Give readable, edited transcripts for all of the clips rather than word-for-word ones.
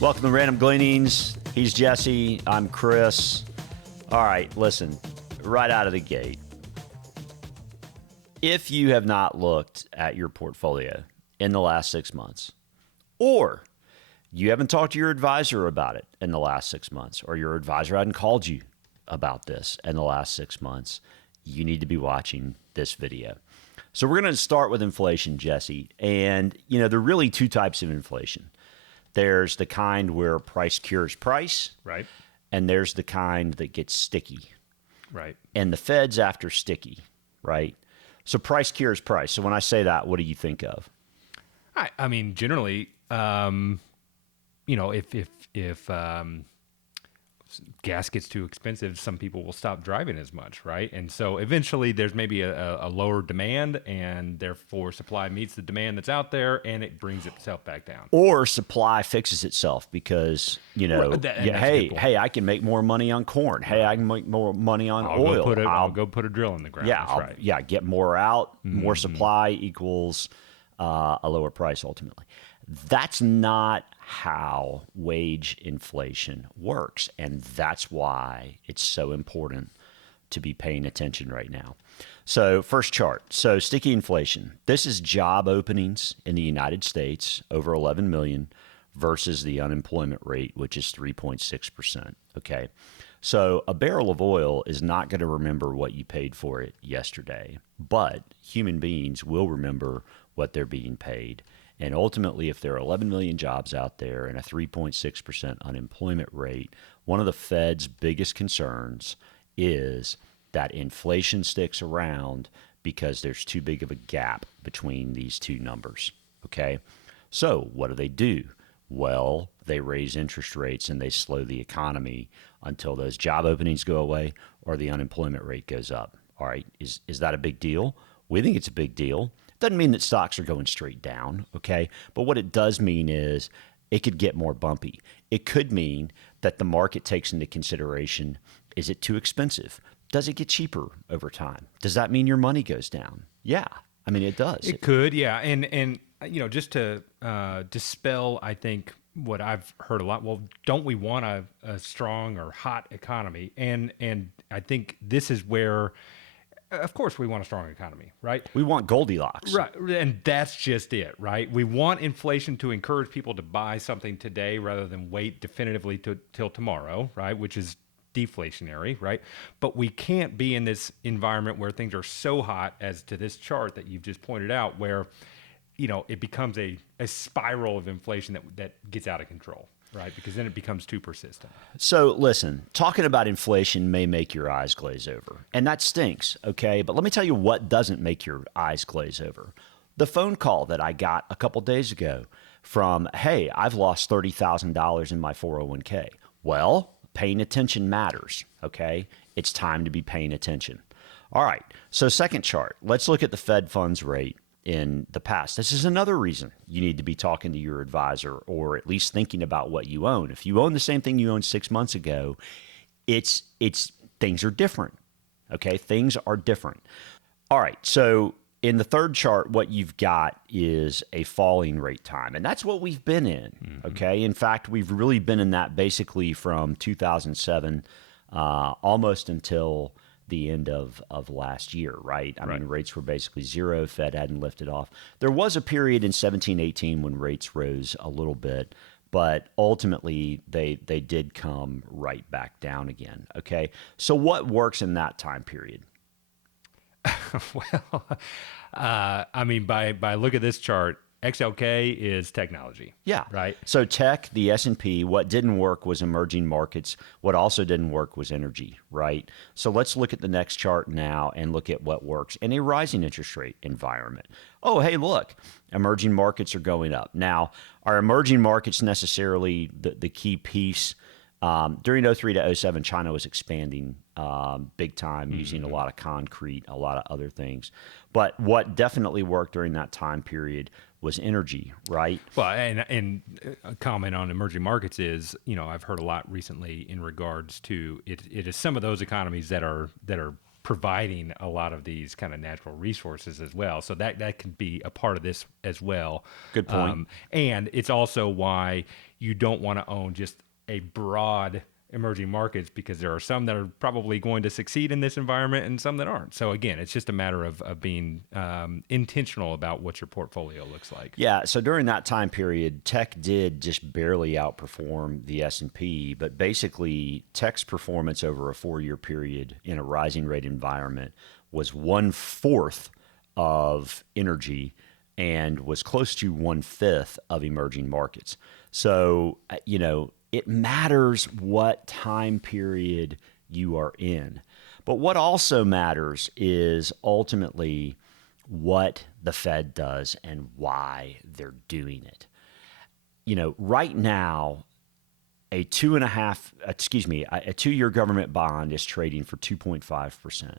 Welcome to Random Gleanings. He's Jesse. I'm Chris. All right, listen, right out of the gate. If you have not looked at your portfolio in the last 6 months, or you haven't talked to your advisor about it in the last 6 months, or your advisor hadn't called you about this in the last 6 months, you need to be watching this video. So we're going to start with inflation, Jesse. And, there are really two types of inflation. There's the kind where price cures price. Right. And there's the kind that gets sticky. Right. And the Fed's after sticky, right? So price cures price. So when I say that, what do you think of? I mean, generally, if gas gets too expensive, some people will stop driving as much, right? And so eventually there's maybe a lower demand, and therefore supply meets the demand that's out there, and it brings itself back down. Or supply fixes itself because, hey, I can make more money on corn. Hey, I can make more money on oil. I'll go put a drill in the ground. Yeah, get more out. More supply equals a lower price ultimately. That's not how wage inflation works, and that's why it's so important to be paying attention right now. So first chart. So sticky inflation. This is job openings in the United States, over 11 million, versus the unemployment rate, which is 3.6%. Okay. So a barrel of oil is not going to remember what you paid for it yesterday, but human beings will remember what they're being paid. And ultimately, if there are 11 million jobs out there and a 3.6% unemployment rate, one of the Fed's biggest concerns is that inflation sticks around because there's too big of a gap between these two numbers. Okay? So what do? Well, they raise interest rates and they slow the economy until those job openings go away or the unemployment rate goes up. All right? Is that a big deal? We think it's a big deal. Doesn't mean that stocks are going straight down, okay? But what it does mean is it could get more bumpy. It could mean that the market takes into consideration, is it too expensive? Does it get cheaper over time? Does that mean your money goes down? Yeah, I mean, it does. It could, yeah. And just to dispel, I think, what I've heard a lot, well, don't we want a strong or hot economy? And I think this is where... Of course, we want a strong economy, right? We want Goldilocks. Right, and that's just it, right? We want inflation to encourage people to buy something today rather than wait definitively till tomorrow, right? Which is deflationary, right? But we can't be in this environment where things are so hot as to this chart that you've just pointed out, where it becomes a spiral of inflation that gets out of control. Right, because then it becomes too persistent. So listen, talking about inflation may make your eyes glaze over, and that stinks, okay? But let me tell you what doesn't make your eyes glaze over. The phone call that I got a couple days ago from, hey, I've lost $30,000 in my 401k. Well, paying attention matters, okay? It's time to be paying attention. All right, so second chart. Let's look at the Fed funds rate in the past. This is another reason you need to be talking to your advisor, or at least thinking about what you own. If you own the same thing you owned 6 months ago, it's things are different. Okay, things are different. All right, so in the third chart, what you've got is a falling rate time, and that's what we've been in. Okay, in fact, we've really been in that basically from 2007 almost until the end of last year, right? I mean, rates were basically zero. Fed hadn't lifted off. There was a period in 17-18 when rates rose a little bit, but ultimately they did come right back down again, okay? So what works in that time period? Well, I mean, by look at this chart, XLK is technology. Yeah. Right. So tech, the S&P, what didn't work was emerging markets. What also didn't work was energy, right? So let's look at the next chart now and look at what works in a rising interest rate environment. Oh, hey, look, emerging markets are going up. Now, are emerging markets necessarily the key piece? During 03 to 07, China was expanding big time, using a lot of concrete, a lot of other things. But what definitely worked during that time period was energy, right? Well, and a comment on emerging markets is, I've heard a lot recently in regards to it is some of those economies that are providing a lot of these kind of natural resources as well. So that can be a part of this as well. Good point. And it's also why you don't want to own just a broad emerging markets, because there are some that are probably going to succeed in this environment and some that aren't. So again, it's just a matter of being intentional about what your portfolio looks like. Yeah, so during that time period, tech did just barely outperform the S&P, but basically tech's performance over a 4-year period in a rising rate environment was 1/4 of energy and was close to 1/5 of emerging markets. So, it matters what time period you are in. But what also matters is ultimately what the Fed does and why they're doing it. Right now, a 2-year government bond is trading for 2.5%.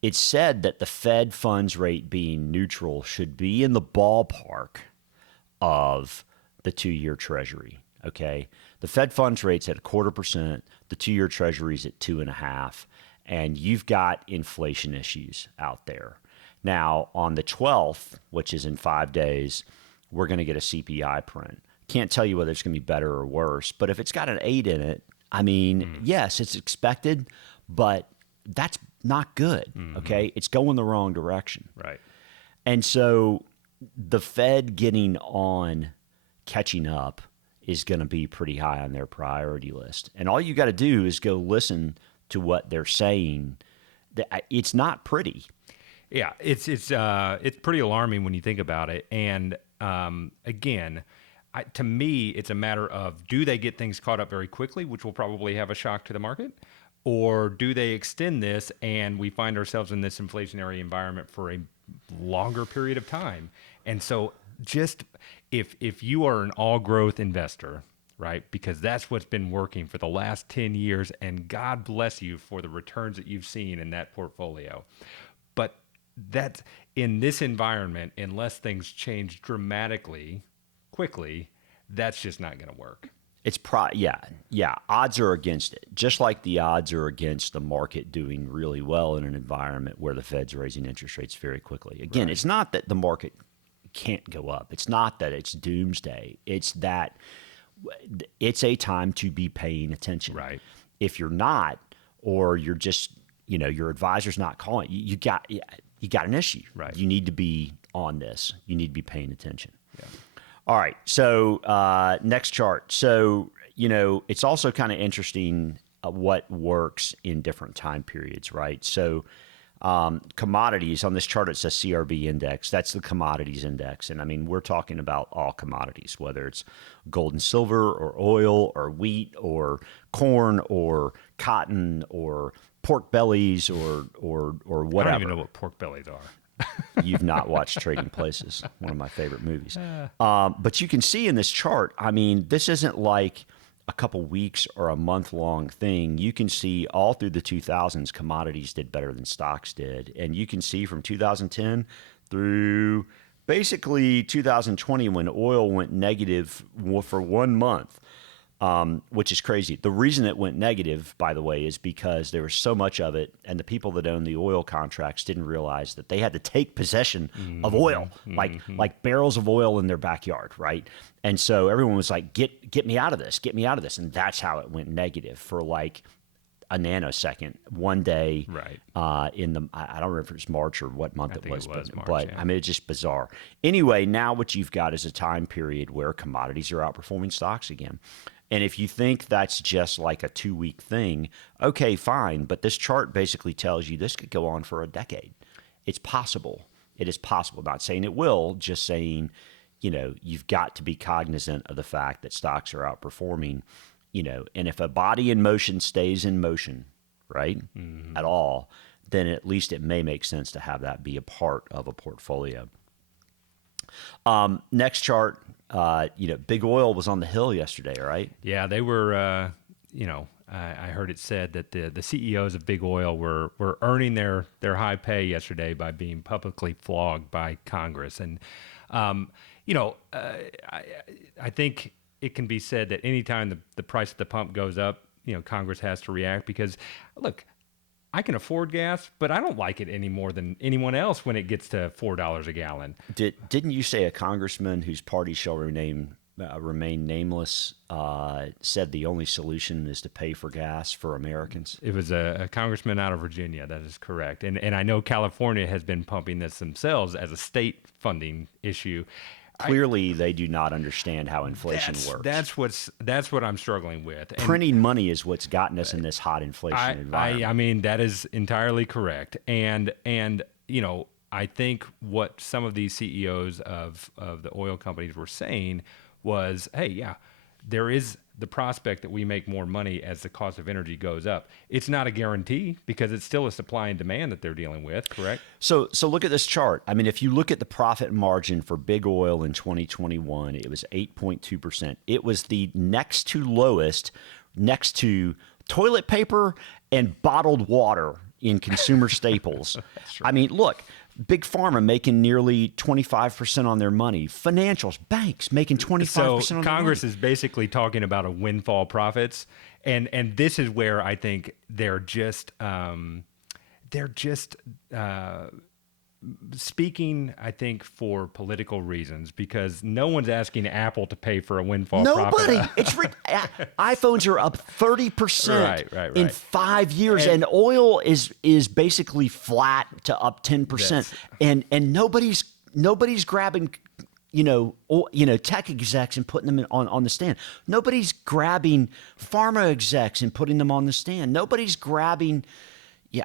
It's said that the Fed funds rate being neutral should be in the ballpark of the 2-year Treasury. Okay, the Fed funds rate's at 0.25%. The 2-year Treasury's at 2.5%, and you've got inflation issues out there. Now, on the 12th, which is in 5 days, we're going to get a CPI print. Can't tell you whether it's going to be better or worse, but if it's got an 8 in it, yes, it's expected, but that's not good. Okay, it's going the wrong direction. Right. And so the Fed catching up is going to be pretty high on their priority list. And all you got to do is go listen to what they're saying. It's not pretty. Yeah, it's pretty alarming when you think about it. And again, to me, it's a matter of, do they get things caught up very quickly, which will probably have a shock to the market? Or do they extend this and we find ourselves in this inflationary environment for a longer period of time? And so just if you are an all growth investor, right, because that's what's been working for the last 10 years, and God bless you for the returns that you've seen in that portfolio. But that's in this environment, unless things change dramatically quickly, that's just not going to work. It's odds are against it. Just like the odds are against the market doing really well in an environment where the Fed's raising interest rates very quickly. Again, It's not that the market can't go up. It's not that it's doomsday. It's that it's a time to be paying attention. Right. If you're not, or you're just, your advisor's not calling, you got an issue. Right. You need to be on this. You need to be paying attention. Yeah. All right. So next chart. So, it's also kind of interesting what works in different time periods, right? So commodities on this chart, it says CRB index. That's the commodities index. And we're talking about all commodities, whether it's gold and silver or oil or wheat or corn or cotton or pork bellies or whatever. I don't even know what pork bellies are. You've not watched Trading Places, one of my favorite movies. But you can see in this chart, this isn't like a couple weeks or a month-long thing. You can see all through the 2000s, commodities did better than stocks did. And you can see from 2010 through basically 2020 when oil went negative for 1 month, which is crazy. The reason it went negative, by the way, is because there was so much of it, and the people that owned the oil contracts didn't realize that they had to take possession of oil, like barrels of oil in their backyard, right? And so everyone was like, get me out of this, get me out of this. And that's how it went negative for like a nanosecond, one day. Right. I don't remember if it was March or what month it was, March, but yeah. it's just bizarre. Anyway, now what you've got is a time period where commodities are outperforming stocks again. And if you think that's just like a 2-week thing, okay, fine. But this chart basically tells you this could go on for a decade. It's possible. It is possible. Not saying it will, just saying, you've got to be cognizant of the fact that stocks are outperforming, and if a body in motion stays in motion, right, at all, then at least it may make sense to have that be a part of a portfolio. Next chart. Big Oil was on the hill yesterday, right? Yeah, they were. I heard it said that the CEOs of Big Oil were earning their high pay yesterday by being publicly flogged by Congress, and I think it can be said that anytime the price at the pump goes up, Congress has to react because, look, I can afford gas, but I don't like it any more than anyone else when it gets to $4 a gallon. Didn't you say a congressman whose party shall remain nameless said the only solution is to pay for gas for Americans? It was a congressman out of Virginia. That is correct. And I know California has been pumping this themselves as a state funding issue. Clearly, they do not understand how inflation works. That's what I'm struggling with. And printing money is what's gotten us in this hot inflation environment. I mean, that is entirely correct. And I think what some of these CEOs of the oil companies were saying was, hey, yeah, there is the prospect that we make more money as the cost of energy goes up. It's not a guarantee because it's still a supply and demand that they're dealing with, correct? So look at this chart. I mean, if you look at the profit margin for big oil in 2021, it was 8.2%. It was the next to lowest, next to toilet paper and bottled water in consumer staples. Right. I mean, look, Big Pharma making nearly 25% on their money. Financials, banks making 25% on their money. So Congress is basically talking about a windfall profits, and this is where I think they're just speaking, I think, for political reasons, because no one's asking Apple to pay for a windfall profit. Nobody. iPhones are up 30% right. in 5 years, and oil is basically flat to up 10%. And nobody's grabbing tech execs and putting them on the stand. Nobody's grabbing pharma execs and putting them on the stand. Nobody's grabbing. Yeah,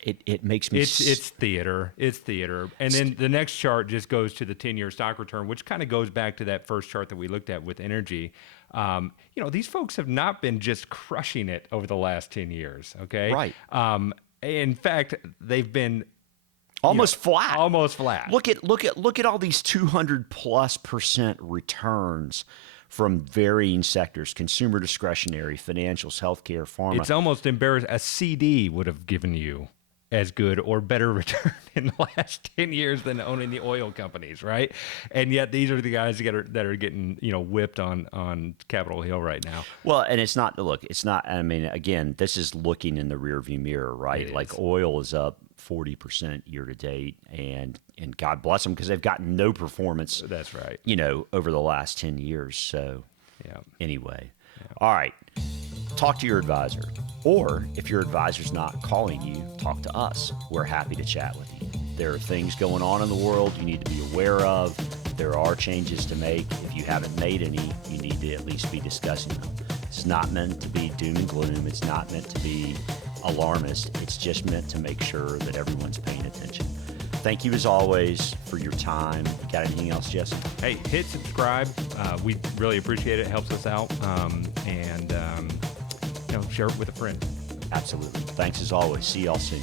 it makes me. It's theater. It's theater. And then the next chart just goes to the 10-year stock return, which kind of goes back to that first chart that we looked at with energy. These folks have not been just crushing it over the last 10 years. Okay, right. In fact, they've been almost flat. Almost flat. Look at all these 200+% returns from varying sectors: consumer discretionary, financials, healthcare, pharma. It's almost embarrassing. A CD would have given you as good or better return in the last 10 years than owning the oil companies, right? And yet these are the guys that are getting whipped on Capitol Hill right now. Well, and it's not. I mean, again, this is looking in the rearview mirror, right? Like oil is up 40% year to date, and God bless them because they've gotten no performance. That's right. Over the last 10 years. So, yeah. Anyway, all right. Talk to your advisor, or if your advisor's not calling you, talk to us. We're happy to chat with you. There are things going on in the world you need to be aware of. There are changes to make. If you haven't made any, you need to at least be discussing them. It's not meant to be doom and gloom. It's not meant to be alarmist. It's just meant to make sure that everyone's paying attention. Thank you, as always, for your time. Got anything else, Jesse? Hey, hit subscribe. We really appreciate it. It helps us out. And share it with a friend. Absolutely. Thanks, as always. See y'all soon.